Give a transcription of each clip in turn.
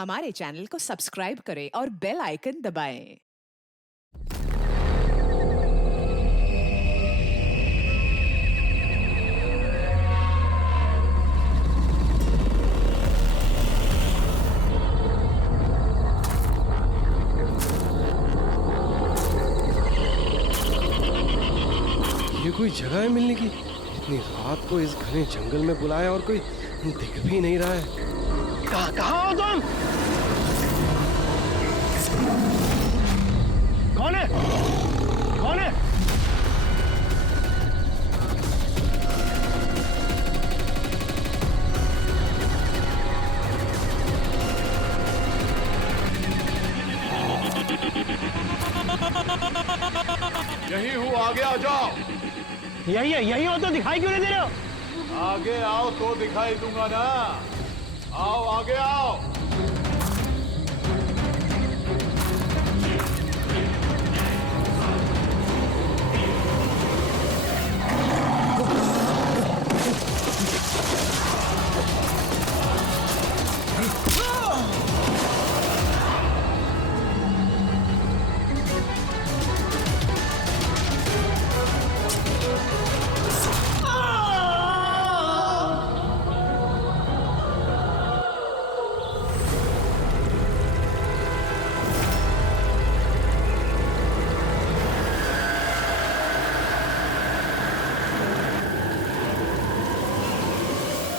हमारे चैनल को सब्सक्राइब करें और बेल आइकन दबाएं। ये कोई जगह है मिलने की? इतनी रात को इस घने जंगल में बुलाया और कोई दिख भी नहीं रहा है। कहाँ हो तुम? कौन है? कौन है? यही हूँ, आगे आ जाओ। यही है, यही हो तो दिखाई क्यों नहीं दे रहे हो? आगे आओ तो दिखाई दूंगा ना। आओ आगे आओ।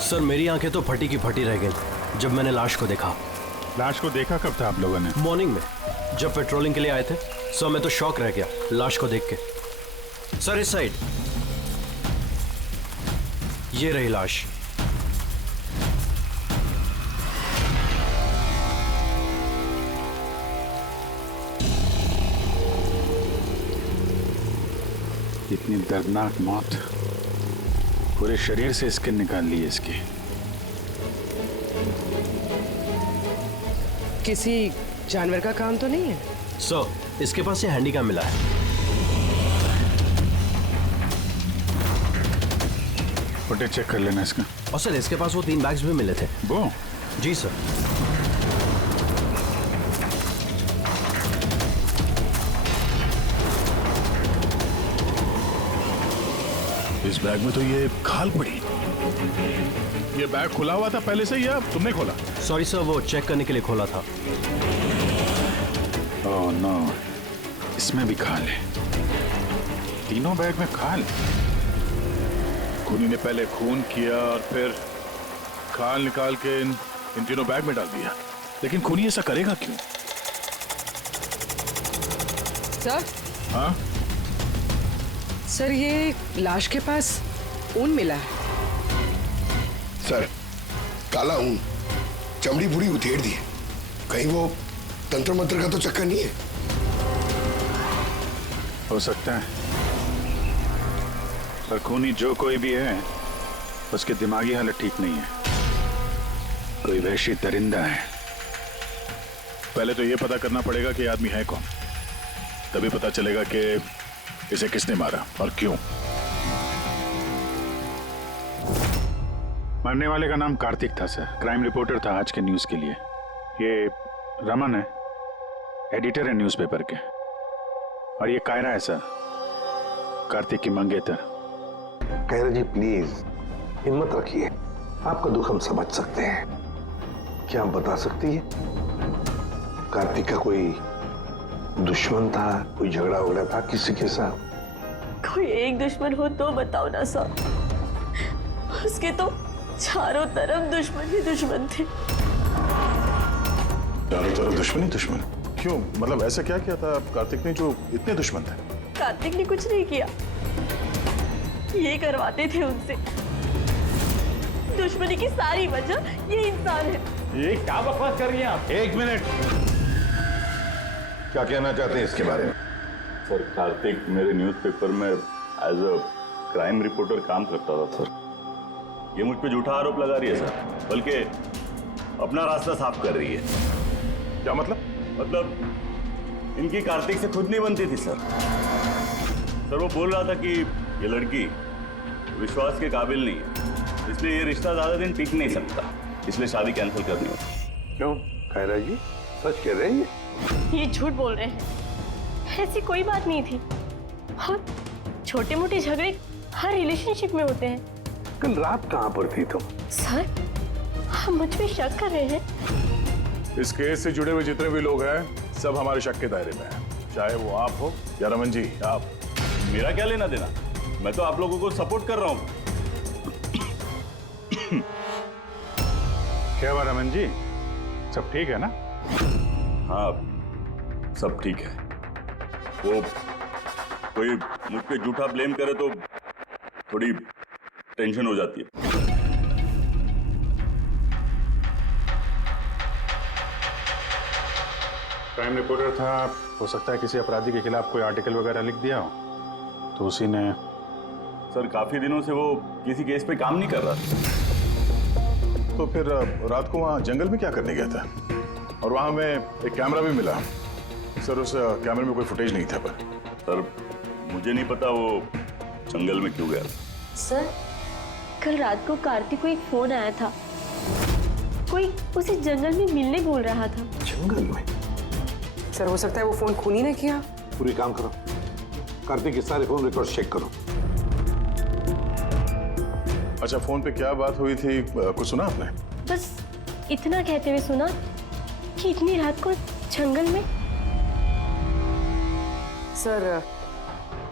सर मेरी आंखें तो फटी की फटी रह गई जब मैंने लाश को देखा। लाश को देखा कब था आप लोगों ने? मॉर्निंग में जब पेट्रोलिंग के लिए आए थे। सर मैं तो शॉक रह गया लाश को देख के। सर इस साइड ये रही लाश। इतनी दर्दनाक मौत, पूरे शरीर से स्किन निकाल ली है इसकी। किसी जानवर का काम तो नहीं है? सर इसके पास ये हैंडीकैम मिला है। फुटेज चेक कर लेना इसका। और सर इसके पास वो 3 बैग्स भी मिले थे। वो जी सर। इस बैग में तो ये खाल पड़ी। ये बैग खुला हुआ था पहले से या तुमने खोला? सॉरी सर वो चेक करने के लिए खोला था। ओह नो, इसमें भी खाल है। तीनों बैग में खाल। खूनी ने पहले खून किया और फिर खाल निकाल के इन तीनों बैग में डाल दिया। लेकिन खूनी ऐसा करेगा क्यों? सर? हाँ सर ये लाश के पास ऊन मिला है। सर काला ऊन, चमड़ी पूरी उधेड़ दी है। कहीं वो तंत्र मंत्र का तो चक्कर नहीं है? हो सकता है, पर खूनी जो कोई भी है उसके दिमागी हालत ठीक नहीं है। कोई वहशी दरिंदा है। पहले तो यह पता करना पड़ेगा कि आदमी है कौन, तभी पता चलेगा कि इसे किसने मारा और क्यों। मरने वाले का नाम कार्तिक था सर, क्राइम रिपोर्टर था आज के न्यूज के लिए। ये रमन है, एडिटर है न्यूज़पेपर के। और ये कायरा है सर, कार्तिक की मंगेतर। कायरा जी प्लीज हिम्मत रखिए, आपका दुख हम समझ सकते हैं। क्या आप बता सकती है कार्तिक का कोई दुश्मन था, कोई झगड़ा वगड़ा था किसी के साथ? कोई एक दुश्मन हो तो बताओ ना सर। उसके तो चारों तरफ दुश्मन ही दुश्मन थे। चारों तरफ दुश्मन ही दुश्मन? क्यों, मतलब ऐसा क्या किया था कार्तिक ने जो इतने दुश्मन थे? कार्तिक ने कुछ नहीं किया, ये करवाते थे उनसे। दुश्मनी की सारी वजह ये इंसान है। ये क्या बकवास कर रही हैं आप? एक मिनट, क्या कहना चाहते हैं इसके बारे में? सर कार्तिक मेरे न्यूज़पेपर में एज अ क्राइम रिपोर्टर काम करता था सर। ये मुझ पे झूठा आरोप लगा रही है सर, बल्कि अपना रास्ता साफ कर रही है। क्या मतलब? मतलब इनकी कार्तिक से खुद नहीं बनती थी सर। सर वो बोल रहा था कि ये लड़की विश्वास के काबिल नहीं है, इसलिए ये रिश्ता ज्यादा दिन टिक नहीं सकता, इसलिए शादी कैंसिल करनी होगी। क्यों, कायरा जी सच कह रहे हैं ये झूठ बोल रहे हैं। ऐसी कोई बात नहीं थी। और छोटे मोटे झगड़े हर रिलेशनशिप में होते हैं। कल रात कहाँ पर थी तुम? सर, आप मुझ पे शक कर रहे हैं? इस केस से जुड़े हुए जितने भी लोग हैं सब हमारे शक के दायरे में हैं, चाहे वो आप हो या रमन जी आप। मेरा क्या लेना देना, मैं तो आप लोगों को सपोर्ट कर रहा हूँ। क्या हुआ रमन जी, सब ठीक है ना? हाँ, सब ठीक है। वो कोई मुझ पे झूठा ब्लेम करे तो थोड़ी टेंशन हो जाती है। क्राइम रिपोर्टर था, हो सकता है किसी अपराधी के खिलाफ कोई आर्टिकल वगैरह लिख दिया हो, तो उसी ने। सर, काफी दिनों से वो किसी केस पे काम नहीं कर रहा था। तो फिर रात को वहाँ जंगल में क्या करने गया था? और वहाँ में एक कैमरा भी मिला। सर, उस कैमरे में कोई फुटेज नहीं था। पर सर, मुझे नहीं पता वो जंगल में क्यों गया। सर, कल रात को कार्तिक को एक फोन आया था। कोई उसे जंगल में मिलने बोल रहा था। जंगल में? सर हो सकता है वो फोन खूनी ने किया। पूरी काम करो, कार्तिक के सारे फोन रिकॉर्ड चेक करो। अच्छा, फोन पे क्या बात हुई थी, कुछ सुना आपने? बस इतना कहते हुए सुना कि इतनी रात को जंगल में। सर,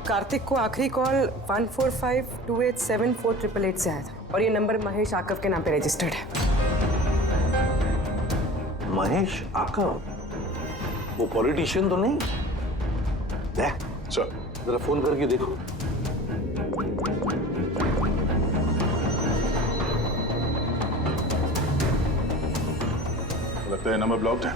कार्तिक को आखिरी कॉल 1452874888 से आया था और ये नंबर महेश आकव के नाम पे रजिस्टर्ड है। महेश आकव? वो पॉलिटिशियन तो नहीं? चल जरा फोन करके देखो। लगता है नंबर ब्लॉक्ड है।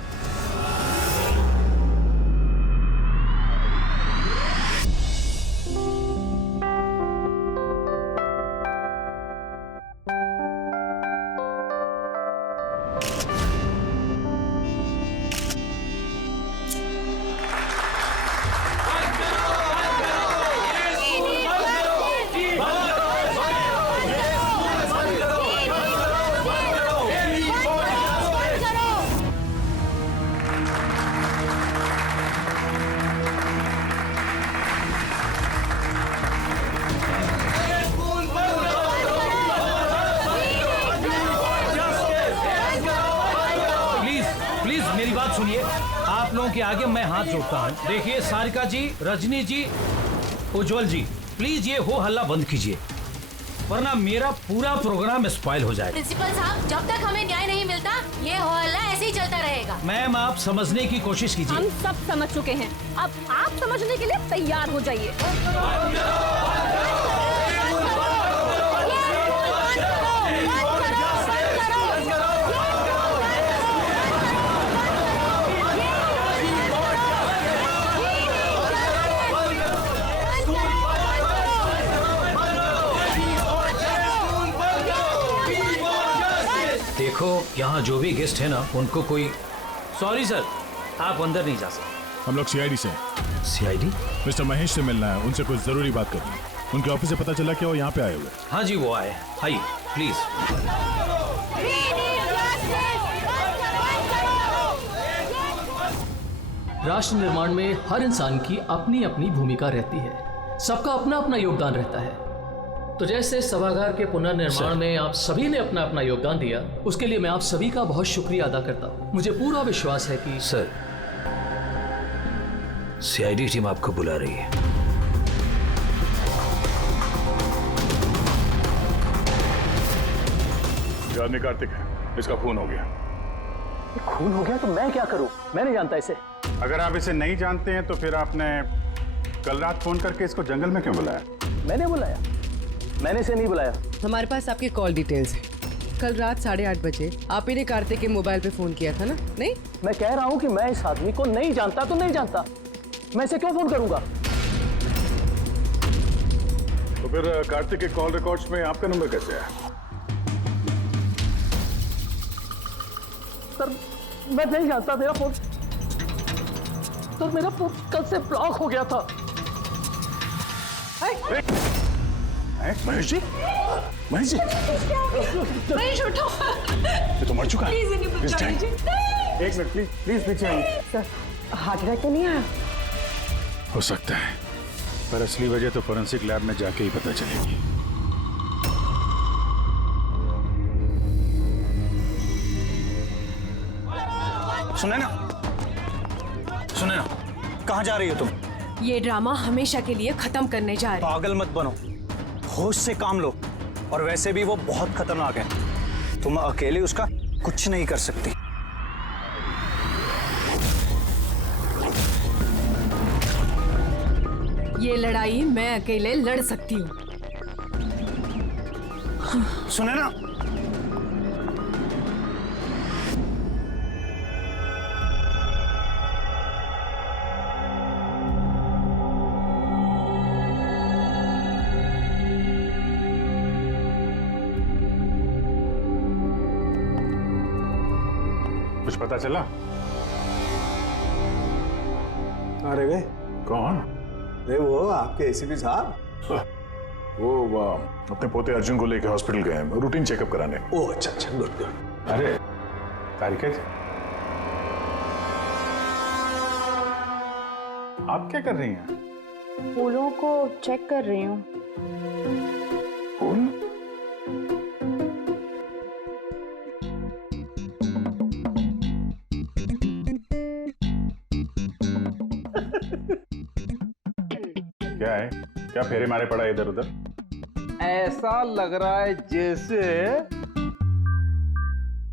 सुनिए, आप लोगों के आगे मैं हाथ जोड़ता हूँ। देखिए सारिका जी, रजनी जी, उज्जवल जी, प्लीज ये हो हल्ला बंद कीजिए, वरना मेरा पूरा प्रोग्राम स्पॉइल हो जाएगा। प्रिंसिपल साहब, जब तक हमें न्याय नहीं मिलता ये हो हल्ला ऐसे ही चलता रहेगा। मैम, आप समझने की कोशिश कीजिए। हम सब समझ चुके हैं, अब आप समझने के लिए तैयार हो जाइए। देखो, यहाँ जो भी गेस्ट है ना, उनको कोई। सॉरी सर, आप अंदर नहीं जा सकते। हम लोग सीआईडी से हैं। सीआईडी? मिस्टर महेश से मिलना है, उनसे कुछ जरूरी बात करनी है। उनके ऑफिस से पता चला कि वो यहाँ पे आए हुए। हाँ जी, वो आए। आइए प्लीज। राष्ट्र निर्माण में हर इंसान की अपनी अपनी भूमिका रहती है, सबका अपना अपना योगदान रहता है। तो जैसे सभागार के पुनर्निर्माण में आप सभी ने अपना अपना योगदान दिया, उसके लिए मैं आप सभी का बहुत शुक्रिया अदा करता हूँ। मुझे पूरा विश्वास है कि सर, सीआईडी टीम आपको बुला रही है। आदमी कार्तिक है, इसका खून हो गया। खून हो गया तो मैं क्या करूं? मैं नहीं जानता इसे। अगर आप इसे नहीं जानते हैं तो फिर आपने कल रात फोन करके इसको जंगल में क्यों बुलाया? मैंने बुलाया? मैंने इसे नहीं बुलाया। हमारे पास आपकी कॉल डिटेल्स है। कल रात 8:30 बजे आप ही ने कार्तिक के मोबाइल पे फोन किया था ना? नहीं, मैं कह रहा हूं कि मैं इस आदमी को नहीं जानता तो नहीं जानता, मैं इसे क्यों फोन करूंगा? तो फिर कार्तिक के कॉल रिकॉर्ड्स में आपका नंबर कैसे आया? सर, मैं नहीं जानता। मेरा फोन कल से ब्लॉक हो गया था। महेश जी, महेश जी, महेश उठो। ये तो मर चुका है। प्लीज इन्हें बचा लीजिए। एक मिनट प्लीज प्लीज पीछे आइए। सर हार्ट अटैक तो नहीं आया? हो सकता है, पर असली वजह तो फोरेंसिक लैब में जाके ही पता चलेगी। सुने ना, कहाँ जा रही हो तुम? ये ड्रामा हमेशा के लिए खत्म करने जा रहे। पागल मत बनो, होश से काम लो। और वैसे भी वो बहुत खतरनाक है, तुम अकेले उसका कुछ नहीं कर सकती। ये लड़ाई मैं अकेले लड़ सकती हूँ। सुने ना, कुछ पता चला? अरे गए कौन? अरे वो आपके एसीपी साहब। वो अपने पोते अर्जुन को लेकर हॉस्पिटल गए हैं रूटीन चेकअप कराने। ओह अच्छा अच्छा, गुड गुड। अरे तारिका जी, आप क्या कर रही हैं? फूलों को चेक कर रही हूँ। फूल? क्या है? क्या फेरे मारे पड़ा इधर उधर? ऐसा लग रहा है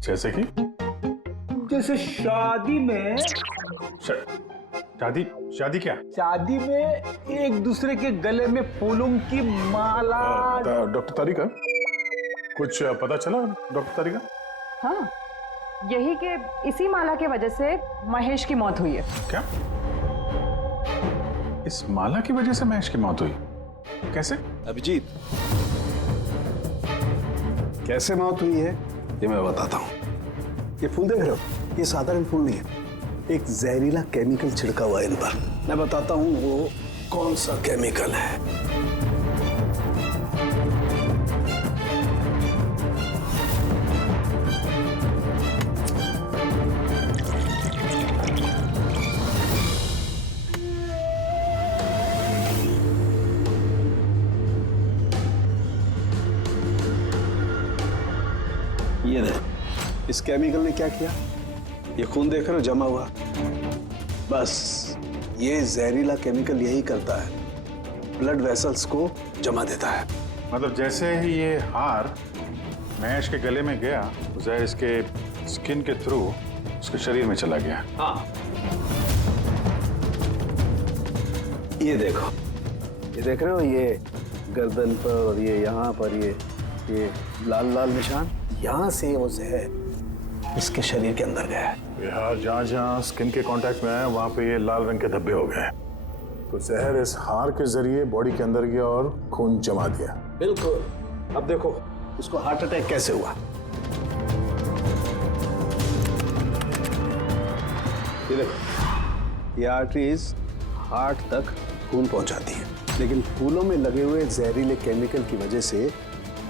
जैसे कि जैसे शादी में शादी क्या? शादी में एक दूसरे के गले में फूलों की माला। डॉक्टर तारिका, कुछ पता चला डॉक्टर तारिका? हाँ, यही कि इसी माला की वजह से महेश की मौत हुई है। क्या? इस माला की वजह से महेश की मौत हुई? कैसे? अभिजीत, कैसे मौत हुई है ये मैं बताता हूँ। ये फूल देख रहे हो, ये साधारण फूल नहीं है, एक जहरीला केमिकल छिड़का हुआ है इन पर। मैं बताता हूँ वो कौन सा केमिकल है। ये देख, इस केमिकल ने क्या किया, ये खून देख रहे हो जमा हुआ, बस ये जहरीला केमिकल यही करता है, ब्लड वेसल्स को जमा देता है। मतलब जैसे ही ये हार महेश के गले में गया, तो जहर इसके स्किन के थ्रू उसके शरीर में चला गया। हाँ, ये देखो, ये देख रहे हो, ये गर्दन पर और ये यहाँ पर ये लाल लाल निशान, यहाँ से वो जहर इसके शरीर के अंदर गया है। यार जहाँ जहाँ स्किन के कांटेक्ट में आया वहाँ पे ये लाल रंग के धब्बे हो गए, तो जहर इस हार के जरिए बॉडी के अंदर गया और खून जमा दिया। बिल्कुल। अब देखो उसको हार्ट अटैक कैसे हुआ। ये देखो, ये आर्टरीज हार्ट तक खून पहुंचाती है, लेकिन फूलों में लगे हुए जहरीले केमिकल की वजह से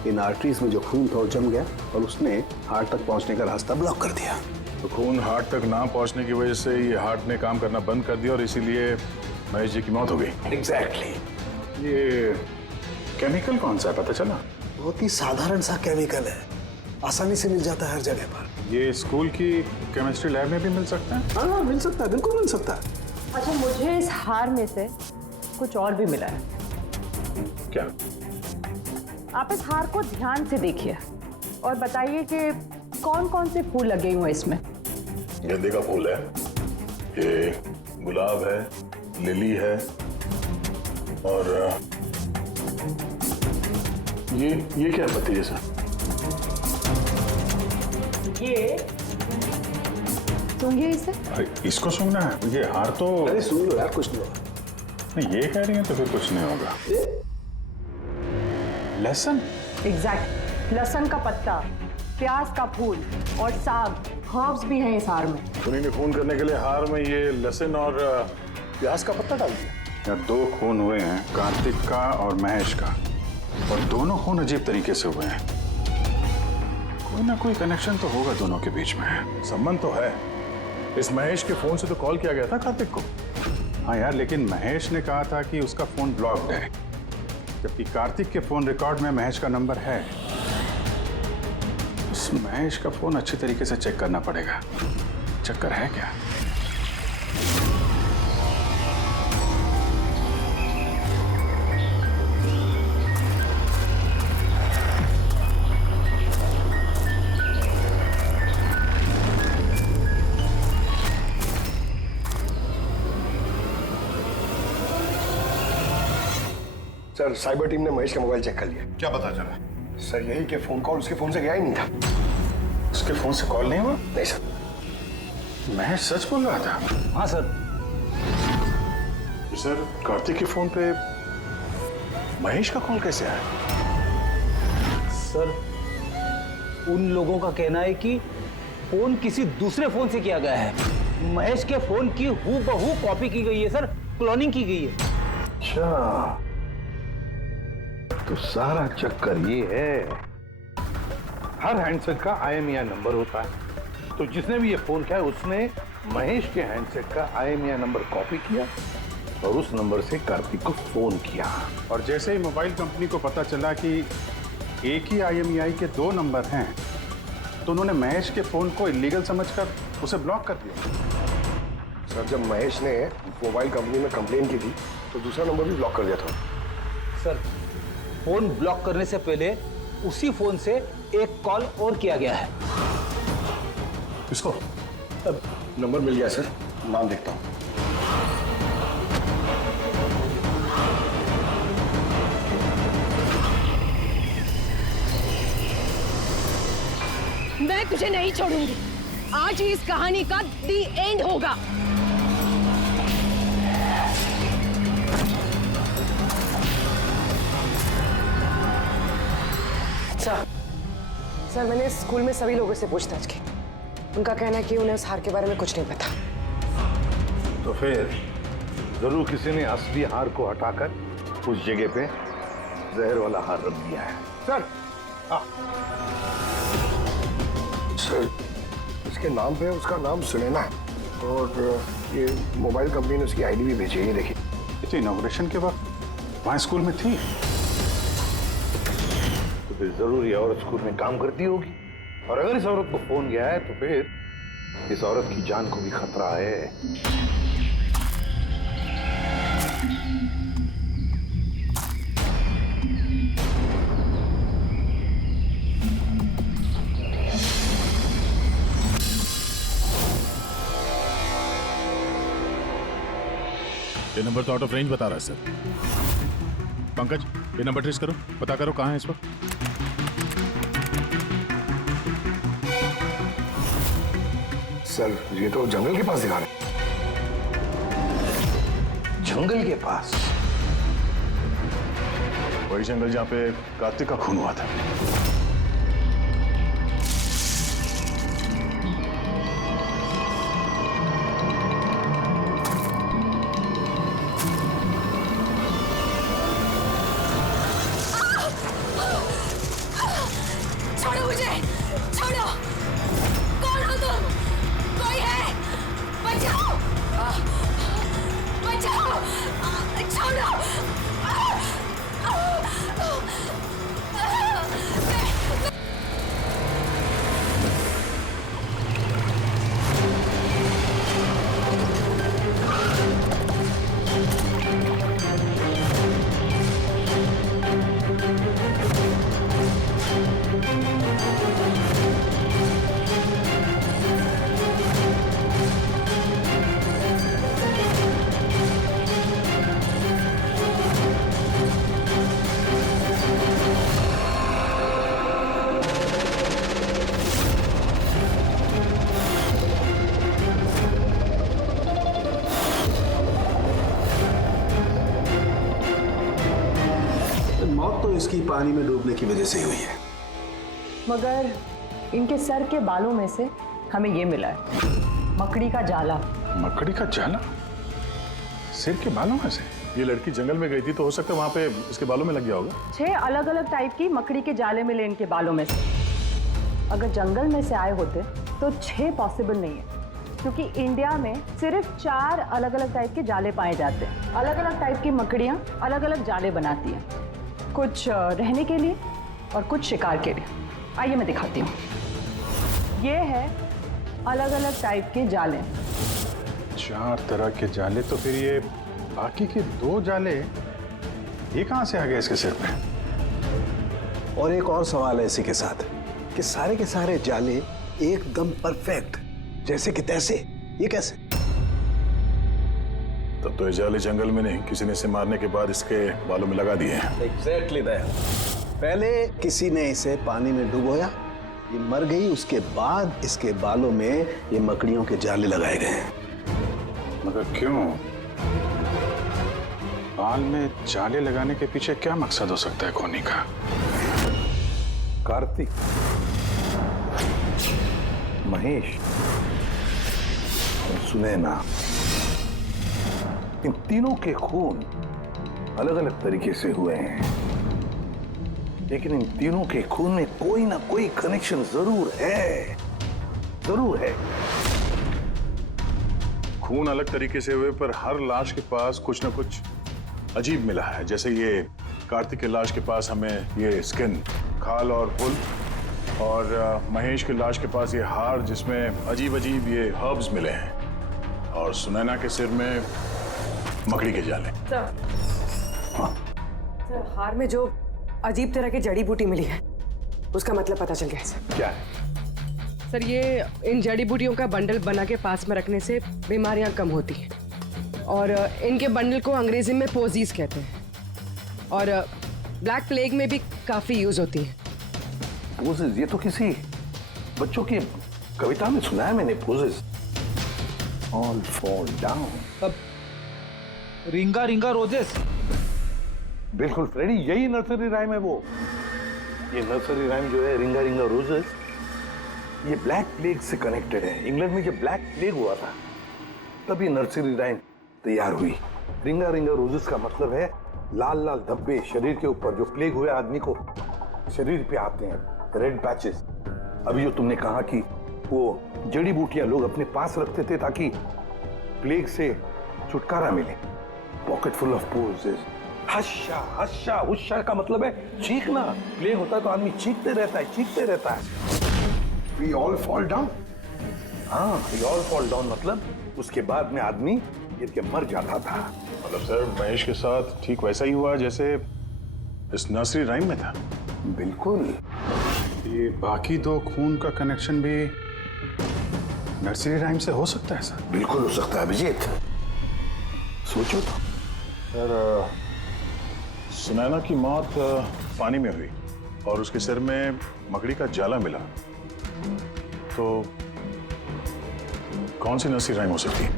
इन आर्टरीज में जो खून था वो जम गया और उसने हार्ट तक पहुंचने का रास्ता ब्लॉक कर दिया। तो खून हार्ट तक ना पहुंचने की वजह से ये हार्ट ने काम करना बंद कर दिया और इसीलिए महेश जी की मौत हो गई। एग्जैक्टली। ये केमिकल कौन सा है पता चला? बहुत ही साधारण सा केमिकल है, आसानी से मिल जाता है हर जगह पर। ये स्कूल की केमिस्ट्री लैब में भी मिल सकता है? हाँ मिल सकता है, बिल्कुल मिल सकता है। अच्छा, मुझे इस हार में से कुछ और भी मिला है। क्या? आप इस हार को ध्यान से देखिए और बताइए कि कौन कौन से फूल लगे हुए हैं इसमें। गेंदे का फूल है, ये गुलाब है, लिली है, और ये क्या पत्ती जैसा? ये सूंघिए इसे। अरे इसको सूंघना है? ये हार तो। अरे सूंघ लो यार, कुछ नहीं होगा। नहीं, ये कह रही है तो फिर कुछ नहीं होगा। लहसुन? एग्जैक्ट, लहसुन का पत्ता, प्याज का फूल और साग, हर्ब्स भी हैं इस हार में। उन्हीं ने खून करने के लिए हार में ये लहसुन और प्याज का पत्ता डाल दिया। यहाँ 2 खून हुए हैं, कार्तिक का और महेश का, और दोनों खून अजीब तरीके से हुए हैं। कोई ना कोई कनेक्शन तो होगा दोनों के बीच में, संबंध तो है, इस महेश के फोन से तो कॉल किया गया था कार्तिक को। हाँ यार, लेकिन महेश ने कहा था कि उसका फोन ब्लॉक्ड है, जबकि कार्तिक के फोन रिकॉर्ड में महेश का नंबर है। इस महेश का फोन अच्छी तरीके से चेक करना पड़ेगा। चक्कर है क्या? सर, साइबर टीम ने महेश का मोबाइल चेक कर लिया। क्या पता चला? सर, यही कि फोन कॉल उसके फोन से गया ही नहीं था। उसके फोन से कॉल नहीं हुआ? नहीं सर। महेश सच बोल रहा था? हाँ सर। सर, कार्तिक के फोन पे महेश का कॉल कैसे आया? सर, उन लोगों का कहना है कि फोन किसी दूसरे फोन से किया गया है। महेश के फोन की हूबहू कॉपी की गई है सर, क्लोनिंग की गई है। अच्छा, तो सारा चक्कर ये है। हर हैंडसेट का IMEI नंबर होता है, तो जिसने भी ये फोन किया उसने महेश के हैंडसेट का IMEI नंबर कॉपी किया और उस नंबर से कार्तिक को फोन किया। और जैसे ही मोबाइल कंपनी को पता चला कि एक ही IMEI के 2 नंबर हैं, तो उन्होंने महेश के फोन को इलीगल समझकर उसे ब्लॉक कर दिया। सर, जब महेश ने मोबाइल कंपनी में कंप्लेन की थी तो दूसरा नंबर भी ब्लॉक कर दिया था। सर, फोन ब्लॉक करने से पहले उसी फोन से एक कॉल और किया गया है। किसको? अब नंबर मिल गया सर, नाम देखता हूं। मैं तुझे नहीं छोड़ूंगी। आज ही इस कहानी का दी एंड होगा। सर, मैंने स्कूल में सभी लोगों से पूछताछ की। उनका कहना है कि उन्हें उस हार के बारे में कुछ नहीं पता। तो फिर जरूर किसी ने असली हार को हटाकर उस जगह पे जहर वाला हार रख दिया है। सर, सर, इसके नाम पे उसका नाम सुनैना है और ये मोबाइल कंपनी ने उसकी ID भी भेजी है। ये देखिए। इनॉग्रेशन के वक्त वहाँ स्कूल में थी, तो फिर जरूर ये औरत स्कूल में काम करती होगी। और अगर इस औरत को फोन गया है तो फिर इस औरत की जान को भी खतरा है। ये नंबर तो आउट ऑफ रेंज बता रहा है सर। पंकज, ये नंबर ट्रेस करो, पता करो कहाँ है इस वक्त। सर, ये तो जंगल के पास दिखा रहे। जंगल के पास? वही जंगल जहाँ पे कार्तिक का खून हुआ था। छोड़ो मुझे, छोड़ो। कौन हो तुम? कोई है? बचाओ, बचाओ, छोड़ो। मौत तो इसकी पानी में डूबने की वजह से ही हुई है। मगर इनके सर के बालों में से हमें ये मिला है, मकड़ी का जाला। मकड़ी का जाला? सिर के बालों में से? ये लड़की जंगल में गई थी तो हो सकता है वहां पे इसके बालों में लग गया होगा। 6 अलग अलग टाइप की मकड़ी के जाले मिले इनके बालों में से। अगर जंगल में से आए होते तो 6 पॉसिबल नहीं है, क्योंकि इंडिया में सिर्फ 4 अलग अलग टाइप के जाले पाए जाते हैं। अलग अलग टाइप की मकड़ियाँ अलग अलग जाले बनाती हैं, कुछ रहने के लिए और कुछ शिकार के लिए। आइए मैं दिखाती हूँ। ये है अलग अलग टाइप के जाले। 4 तरह के जाले, तो फिर ये बाकी के 2 जाले ये कहाँ से आ गए इसके सिर पे? और एक और सवाल है इसी के साथ कि सारे के सारे जाले एकदम परफेक्ट जैसे कि तैसे, ये कैसे? तब तो ये जाले जंगल में नहीं, किसी ने इसे मारने के बाद इसके बालों में लगा दिए हैं। Exactly that. पहले किसी ने इसे पानी में डुबोया, ये मर गई, उसके बाद इसके बालों में ये मकड़ियों के जाले लगाए गए हैं। मगर क्यों? बाल में जाले लगाने के पीछे क्या मकसद हो सकता है खोनी का? कार्तिक, महेश और सुनैना, इन तीनों के खून अलग अलग तरीके से हुए हैं, लेकिन इन तीनों के खून में कोई ना कोई कनेक्शन जरूर है, जरूर है। खून अलग तरीके से हुए, पर हर लाश के पास कुछ ना कुछ अजीब मिला है। जैसे ये कार्तिक के लाश के पास हमें ये स्किन, खाल और फूल, और महेश के लाश के पास ये हार जिसमें अजीब अजीब ये हर्ब्स मिले हैं, और सुनैना के सिर में मकड़ी के जाले। सर, हार में जो अजीब तरह की जड़ी बूटी मिली है उसका मतलब पता चल गया सर। क्या है? सर, ये इन जड़ी बूटियों का बंडल बना के पास में रखने से बीमारियां कम होती हैं, और इनके बंडल को अंग्रेजी में पोजीज कहते हैं, और ब्लैक प्लेग में भी काफी यूज होती है। पोजेस? ये तो किसी बच्चों की कविता में सुना है मैंने। Posies all fall down. अब रिंगा रिंगा रोजेस। बिल्कुल फ्रेडी, यही नर्सरी राइम है वो। ये नर्सरी राइम जो है, रिंगा रिंगा रोजेस, ये ब्लैक प्लेग से कनेक्टेड है। इंग्लैंड में जब ब्लैक प्लेग हुआ था तब ये नर्सरी राइम तैयार हुई। रिंगा रिंगा रोजेस का मतलब है लाल लाल धब्बे शरीर के ऊपर जो प्लेग हुए आदमी को शरीर पे आते हैं, रेड पैचेस। अभी जो तुमने कहा कि वो जड़ी बूटियां लोग अपने पास रखते थे ताकि प्लेग से छुटकारा मिले। Pocket full of posies. हश्शा हश्शा हुश्शा का मतलब है चीखना। प्लेग होता है तो आदमी चीखते रहता है, चीखते रहता है। We all fall down। हाँ, we all fall down मतलब उसके बाद में आदमी गिर के मर जाता था। मतलब सर, महेश के साथ ठीक वैसा ही हुआ जैसे इस नर्सरी राइम में था। बिल्कुल। ये बाकी 2 खून का कनेक्शन भी नर्सरी राइम से हो सकता है सर? बिल्कुल हो सकता है अभिजीत, सोचो तो। सर, सुनैना की मौत पानी में हुई और उसके सिर में मकड़ी का जाला मिला, तो कौन सी नर्सरी राइम हो सकती है?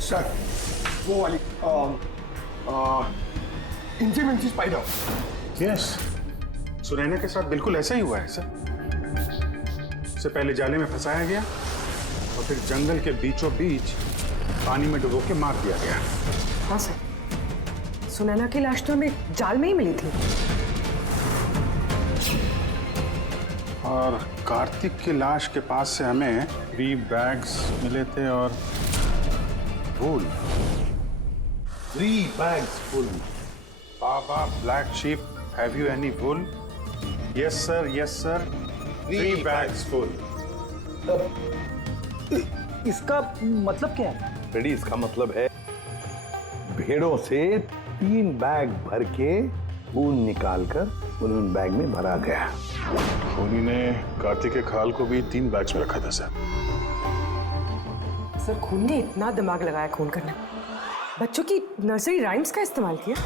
सर, वो वाली इंची स्पाइडर। यस, सुनैना के साथ बिल्कुल ऐसा ही हुआ है सर। उसे पहले जाले में फंसाया गया और फिर जंगल के बीचों बीच पानी में डुबो के मार दिया गया। हाँ सर, सुनैना की लाश तो हमें जाल में ही मिली थी। और कार्तिक की लाश के पास से हमें 3 बैग्स मिले थे और वूल। 3 bags full. Baa baa black sheep, have you any wool? Yes sir, yes sir, 3 bags full. इसका मतलब क्या है? फ्रेडी, इसका मतलब है भेड़ों से 3 बैग भर के खून निकालकर उन बैग में भरा गया। खूनी ने कार्तिक के खाल को भी 3 बैग्स में रखा था सर। सर, खून ने इतना दिमाग लगाया खून करने, बच्चों की नर्सरी राइम्स का इस्तेमाल किया।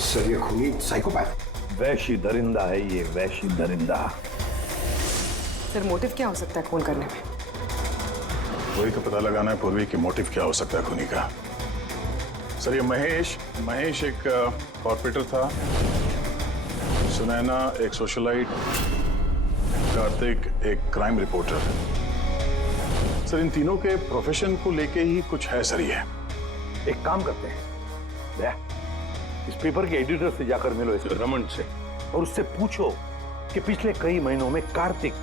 सर, ये खूनी साइकोपैथ, वैशी दरिंदा है ये, वैशी दरिंदा। सर, मोटिव क्या हो सकता है खून करने में? वही तो पता लगाना है पूर्वी कि मोटिव क्या हो सकता है खूनी का। सर, ये महेश एक कॉर्पोरेटर था, सुनैना एक सोशलाइट, कार्तिक एक क्राइम रिपोर्टर। सर, इन तीनों के प्रोफेशन को लेके ही कुछ है सर। ये एक काम करते हैं, इस पेपर के एडिटर से जाकर मिलो, इस रमन से, और उससे पूछो कि पिछले कई महीनों में कार्तिक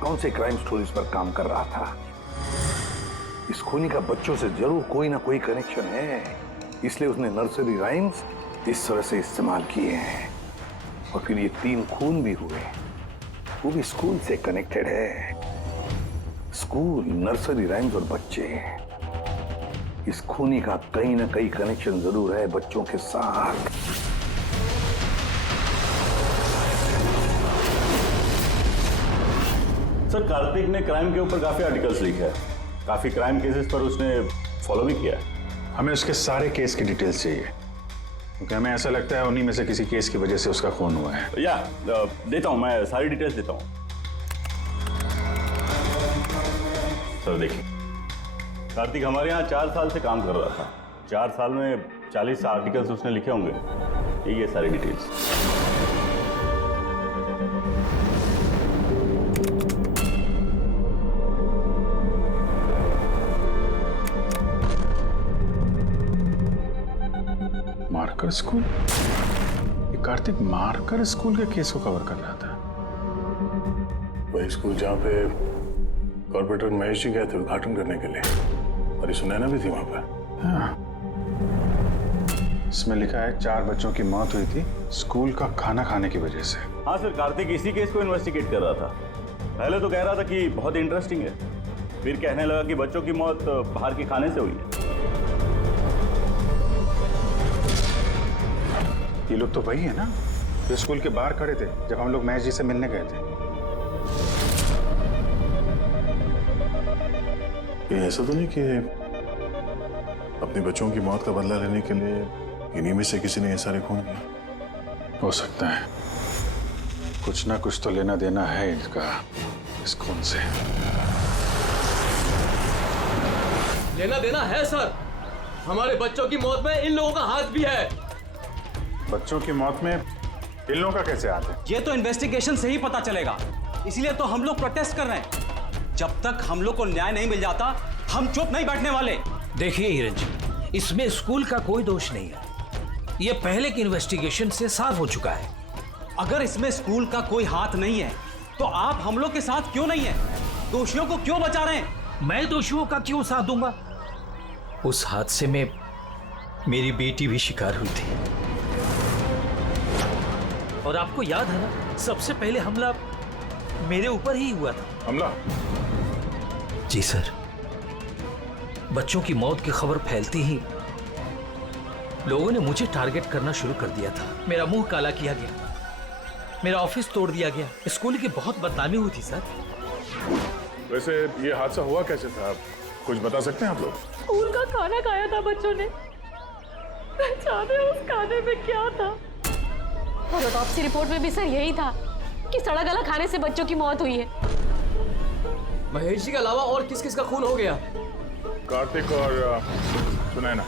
कौन से क्राइम स्टोरीज पर काम कर रहा था। इस खूनी का बच्चों से जरूर कोई ना कोई कनेक्शन है, इसलिए उसने नर्सरी राइम्स इस तरह से इस्तेमाल किए हैं। और फिर ये 3 खून भी हुए, वो भी स्कूल से कनेक्टेड है। स्कूल, नर्सरी राइम्स और बच्चे, इस खूनी का कहीं ना कहीं कनेक्शन जरूर है बच्चों के साथ। सर, कार्तिक ने क्राइम के ऊपर काफी आर्टिकल्स लिखे हैं, काफी क्राइम केसेस पर उसने फॉलो भी किया है। हमें उसके सारे केस की डिटेल्स चाहिए, क्योंकि हमें ऐसा लगता है उन्हीं में से किसी केस की वजह से उसका खून हुआ है। या देता हूं, मैं सारी डिटेल्स देता हूं। सर देखिए, कार्तिक हमारे यहाँ 4 साल से काम कर रहा था। 4 साल में 40 आर्टिकल्स उसने लिखे होंगे। यही है सारी डिटेल्स। Marker school? ये कार्तिक मार्कर स्कूल के केस को कवर कर रहा था। वही स्कूल जहाँ पे कॉर्पोरेटर महेश जी गए थे उद्घाटन करने के लिए, और ये सुनैना भी थी वहां पर। हाँ। इसमें लिखा है 4 बच्चों की मौत हुई थी स्कूल का खाना खाने की वजह से। हाँ सर, कार्तिक इसी केस को इन्वेस्टिगेट कर रहा था। पहले तो कह रहा था कि बहुत इंटरेस्टिंग है, फिर कहने लगा कि बच्चों की मौत बाहर के खाने से हुई है। ये लोग तो वही है ना जो स्कूल के बाहर खड़े थे जब हम लोग महेश जी से मिलने गए थे। ये ऐसा तो नहीं कि अपने बच्चों की मौत का बदला लेने के लिए इन्हीं में से किसी ने ये सारे खून किया? हो सकता है, कुछ ना कुछ तो लेना देना है इसका इस खून से। लेना देना है सर। हमारे बच्चों की मौत में इन लोगों का हाथ भी है। बच्चों की मौत में इन लोगों का कैसे हाथ है? ये तो इन्वेस्टिगेशन से ही पता चलेगा, इसलिए तो हम लोग प्रोटेस्ट कर रहे हैं। जब तक हम लोग को न्याय नहीं मिल जाता, हम चुप नहीं बैठने वाले। देखिए हिरन जी, इसमें स्कूल का कोई दोष नहीं है। ये पहले की इन्वेस्टिगेशन से साफ हो चुका है। अगर इसमें स्कूल का कोई हाथ नहीं है तो आप हम लोग के साथ क्यों नहीं है? दोषियों को क्यों बचा रहे हैं? मैं दोषियों का क्यों साथ दूंगा? उस हादसे में मेरी बेटी भी शिकार हुई थी। और आपको याद है ना, सबसे पहले हमला मेरे ऊपर ही हुआ था। हमला? जी सर। बच्चों की मौत की खबर फैलती ही लोगों ने मुझे टारगेट करना शुरू कर दिया था। मेरा मुंह काला किया गया, मेरा ऑफिस तोड़ दिया गया, स्कूल की बहुत बदनामी हुई थी सर। वैसे ये हादसा हुआ कैसे था, कुछ बता सकते हैं आप लोग? स्कूल का खाना खाया था बच्चों ने, जाने उस खाने में क्या था। और ऑटोप्सी रिपोर्ट में भी सर यही था कि सड़ा गला खाने से बच्चों की मौत हुई है। महेश जी के अलावा और किस किस का खून हो गया? कार्तिक और सुनैना।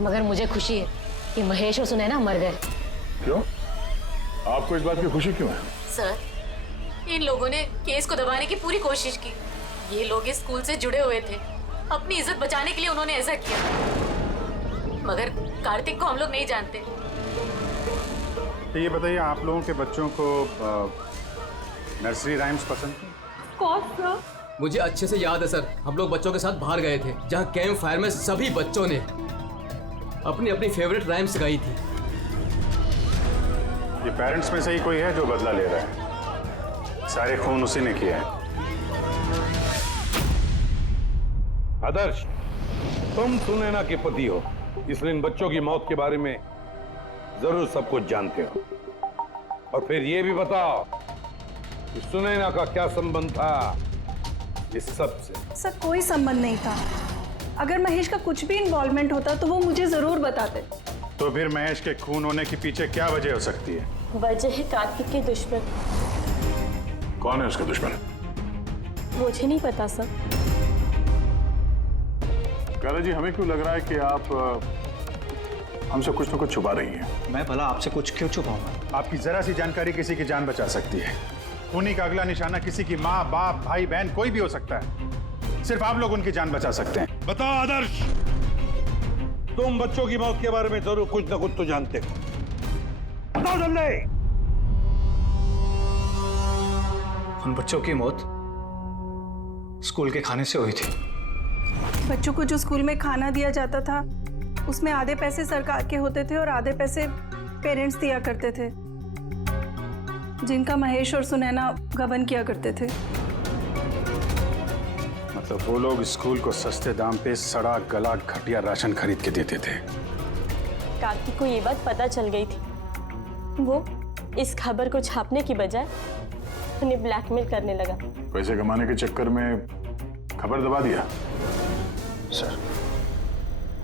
मगर मुझे खुशी है कि महेश और सुनैना मर गए। क्यों? आपको इस बात की खुशी क्यों है? सर, इन लोगों ने केस को दबाने की पूरी कोशिश की। ये लोग इस स्कूल से जुड़े हुए थे, अपनी इज्जत बचाने के लिए उन्होंने ऐसा किया। मगर कार्तिक को हम लोग नहीं जानते। तो ये बताइए, आप लोगों के बच्चों को नर्सरी राइम्स पसंद थी? कौन सा? मुझे अच्छे से याद है सर, हम लोग बच्चों के साथ बाहर गए थे जहाँ कैंप फायर में सभी बच्चों ने अपनी अपनी फेवरेट राइम्स गाई थी। ये पेरेंट्स में से ही कोई है जो बदला ले रहा है? सारे खून उसी ने किए हैं। आदर्श, तुम सुनैना के पति हो, इसलिए इन बच्चों की मौत के बारे में जरूर सब कुछ जानते हो। और फिर ये भी बताओ कि सुनैना का क्या संबंध था इस सब से? सर, कोई संबंध नहीं था। अगर महेश का कुछ भी इन्वॉल्वमेंट होता तो वो मुझे जरूर बताते। तो फिर महेश के खून होने के पीछे क्या वजह हो सकती है? वजह है कार्तिक के दुश्मन। कौन है उसका दुश्मन? मुझे नहीं पता सर। काला जी, हमें क्यों लग रहा है कि आप हमसे कुछ न कुछ छुपा रही हैं? मैं भला आपसे कुछ क्यों छुपाऊंगा? आपकी जरा सी जानकारी किसी की जान बचा सकती है। खूनी का अगला निशाना किसी की माँ, बाप, भाई, बहन कोई भी हो सकता है। सिर्फ आप लोग उनकी जान बचा सकते हैं। बताओ आदर्श, तुम बच्चों की मौत के बारे में जरूर कुछ न कुछ तो जानते हो। बताओ जल्दी। उन बच्चों की मौत स्कूल के खाने से हुई थी। बच्चों को जो स्कूल में खाना दिया जाता था उसमें आधे पैसे सरकार के होते थे और आधे पैसे पेरेंट्स दिया करते थे, जिनका महेश और सुनैना गबन किया करते थे। मतलब वो लोग स्कूल को सस्ते दाम पे सड़ा गला घटिया राशन खरीद के देते थे। कार्तिक को ये बात पता चल गई थी। वो इस खबर को छापने की बजाय उन्हें ब्लैकमेल करने लगा। पैसे कमाने के चक्कर में खबर दबा दिया। सर,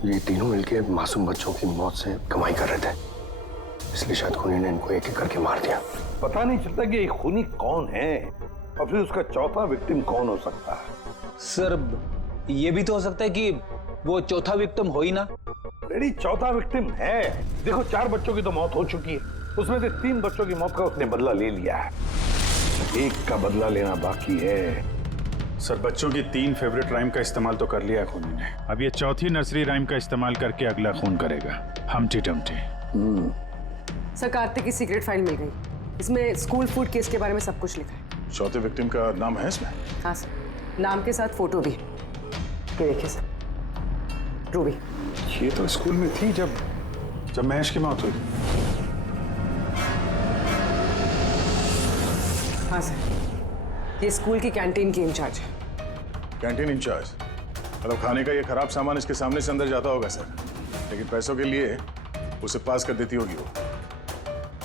ये तीनों मिलके मासूम बच्चों की मौत से कमाई कर रहे थे, इसलिए शायद खूनी ने इनको एक एक करके मार दिया। पता नहीं चलता कि ये खूनी कौन है और फिर उसका चौथा विक्टिम कौन हो सकता है। सर, ये भी तो हो सकता है कि वो चौथा विक्टिम हो ही ना। रेडी, चौथा विक्टिम है। देखो, 4 बच्चों की तो मौत हो चुकी है, उसमें से 3 बच्चों की मौत का उसने बदला ले लिया है, एक का बदला लेना बाकी है। सर, बच्चों की 3 फेवरेट राइम का इस्तेमाल तो कर लिया है खूनी ने। अब ये चौथी नर्सरी राइम का इस्तेमाल करके अगला खून करेगा, हमटी टमटी। सर, कार्तिक की सीक्रेट फाइल मिल गई। इसमें स्कूल फूड केस के बारे में सब कुछ लिखा है। चौथे विक्टिम का नाम है इसमें? हाँ सर, नाम के साथ फोटो भी। ये देखिए सर, रूबी। ये तो स्कूल में थी जब महेश की मौत हुई। हाँ सर, ये स्कूल की कैंटीन की इंचार्ज है। Canteen in charge? मतलब खाने का ये खराब सामान इसके सामने से अंदर जाता होगा सर, लेकिन पैसों के लिए उसे पास कर देती होगी वो।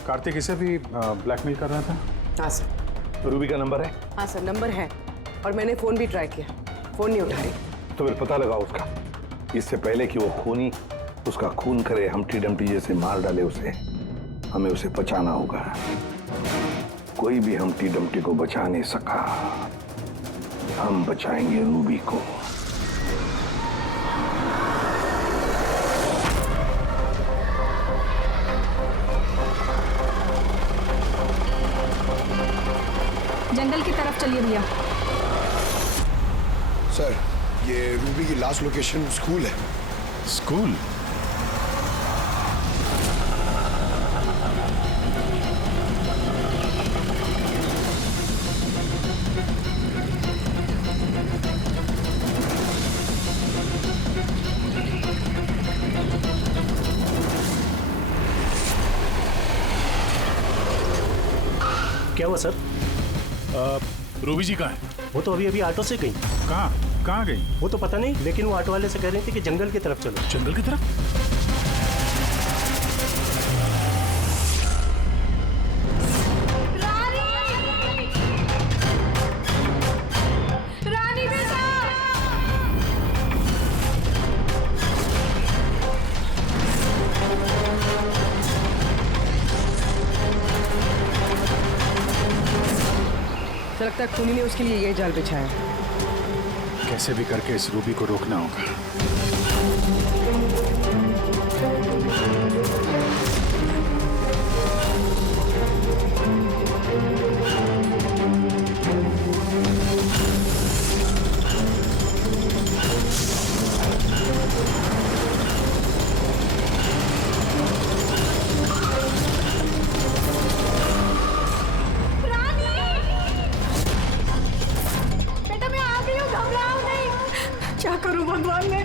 कार्तिक इसे भी ब्लैकमेल कर रहा था? हाँ सर। रूबी का नंबर है? हाँ सर, नंबर है और मैंने फोन भी ट्राई किया, फोन नहीं उठा रही। तो फिर पता लगाओ उसका, इससे पहले कि वो खूनी उसका खून करे, हमटी डमटी जैसे मार डाले उसे। हमें उसे बचाना होगा। कोई भी हमटी डमटी को बचा नहीं सका, हम बचाएंगे रूबी को। जंगल की तरफ चलिए भैया। सर, ये रूबी की लास्ट लोकेशन स्कूल है। स्कूल? क्या हुआ सर? रूबी जी कहाँ है? वो तो अभी ऑटो से गई। कहाँ गई? वो तो पता नहीं, लेकिन वो ऑटो वाले से कह रही थी कि जंगल की तरफ चलो। जंगल की तरफ? रानी बेटा! तो लगता है खूनी ने उसके लिए ये जाल बिछाया है। कैसे भी करके इस रूबी को रोकना होगा। क्या करूं भगवान मैं?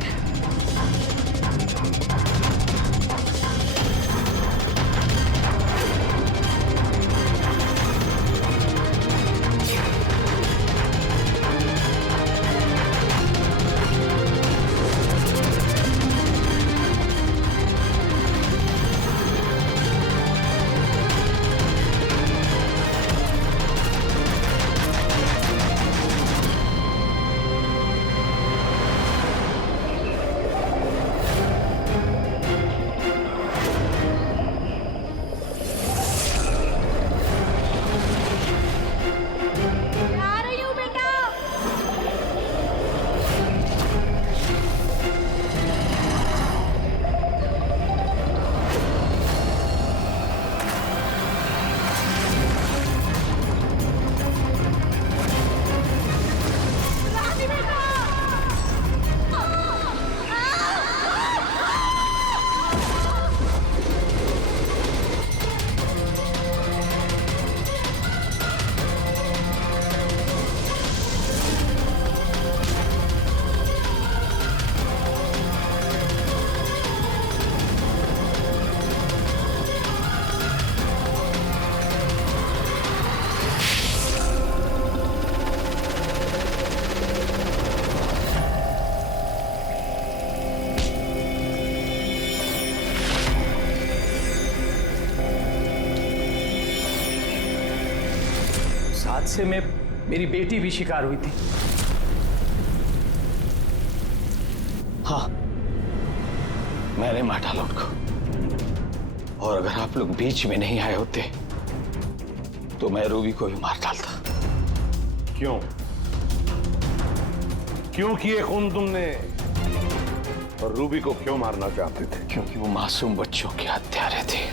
हादसे में मेरी बेटी भी शिकार हुई थी। हाँ, मैंने मार डाला उनको। और अगर आप लोग बीच में नहीं आए होते तो मैं रूबी को भी मार डालता। क्यों क्यों किए खून तुमने? और रूबी को क्यों मारना चाहते थे? क्योंकि वो मासूम बच्चों के हत्यारे थे,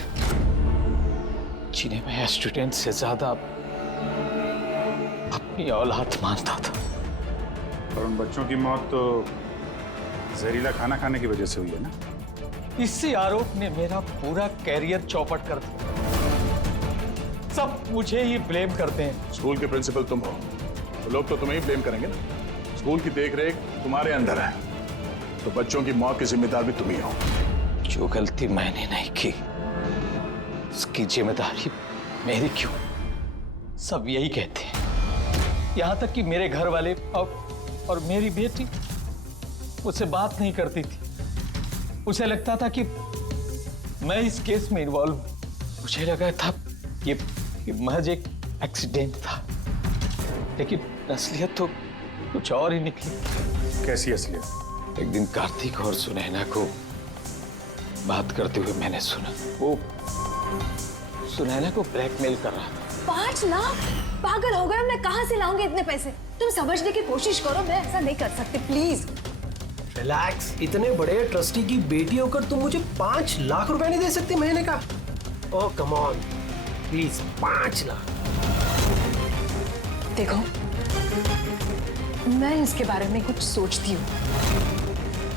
जिन्हें मैं स्टूडेंट से ज्यादा अपनी औलाद मानता था। और उन बच्चों की मौत तो जहरीला खाना खाने की वजह से हुई है ना? इसी आरोप ने मेरा पूरा कैरियर चौपट कर दिया। सब मुझे ही ब्लेम करते हैं। स्कूल के प्रिंसिपल तुम हो तो लोग तो तुम्हें ही ब्लेम करेंगे ना। स्कूल की देखरेख तुम्हारे अंदर है, तो बच्चों की मौत की जिम्मेदार भी तुम ही हो। जो गलती मैंने नहीं की उसकी जिम्मेदारी मेरी क्यों? सब यही कहते हैं। यहां तक कि मेरे घर वाले और मेरी बेटी मुझसे बात नहीं करती थी। उसे लगता था कि मैं इस केस में इन्वॉल्व हूं। मुझे लगा था ये महज एक एक्सीडेंट था, लेकिन असलियत तो कुछ और ही निकली। कैसी असलियत? एक दिन कार्तिक और सुनैना को बात करते हुए मैंने सुना। वो सुनैना को ब्लैकमेल कर रहा था। 5 लाख? पागल हो गए? मैं कहां से लाऊंगी इतने पैसे? तुम समझने की कोशिश करो, मैं ऐसा नहीं कर सकती, प्लीज। रिलैक्स। इतने बड़े ट्रस्टी की बेटी होकर तुम मुझे 5 लाख रुपए नहीं दे सकती महीने का? ओह कम ऑन प्लीज, 5 लाख। देखो, मैं इसके बारे में कुछ सोचती हूँ,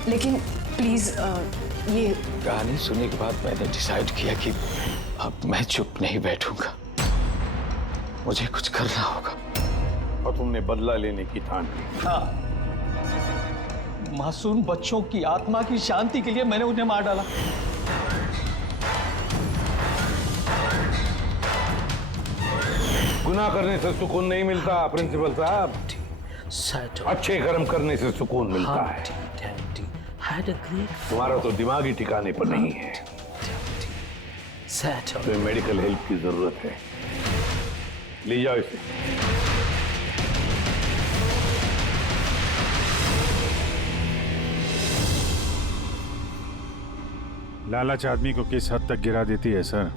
लेकिन प्लीज ये कहानी सुनने के बाद मैंने डिसाइड किया कि अब मैं चुप नहीं बैठूंगा, मुझे कुछ करना होगा। और तुमने बदला लेने की ठान ली? हाँ, मासूम बच्चों की आत्मा की शांति के लिए मैंने उन्हें मार डाला। गुनाह करने से सुकून नहीं मिलता प्रिंसिपल साहब, अच्छे कर्म करने से सुकून मिलता है। तुम्हारा तो दिमागी ठिकाने पर नहीं है, तुम्हें मेडिकल हेल्प की जरूरत है। ले जाओ इसे। लालच आदमी को किस हद तक गिरा देती है सर,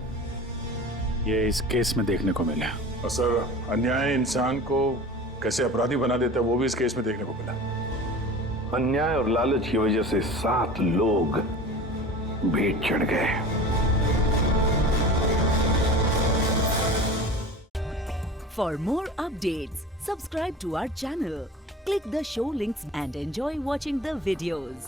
ये इस केस में देखने को मिला। और सर, अन्याय इंसान को कैसे अपराधी बना देता है वो भी इस केस में देखने को मिला। अन्याय और लालच की वजह से 7 लोग भेंट चढ़ गए। For more updates, subscribe to our channel, click the show links and enjoy watching the videos.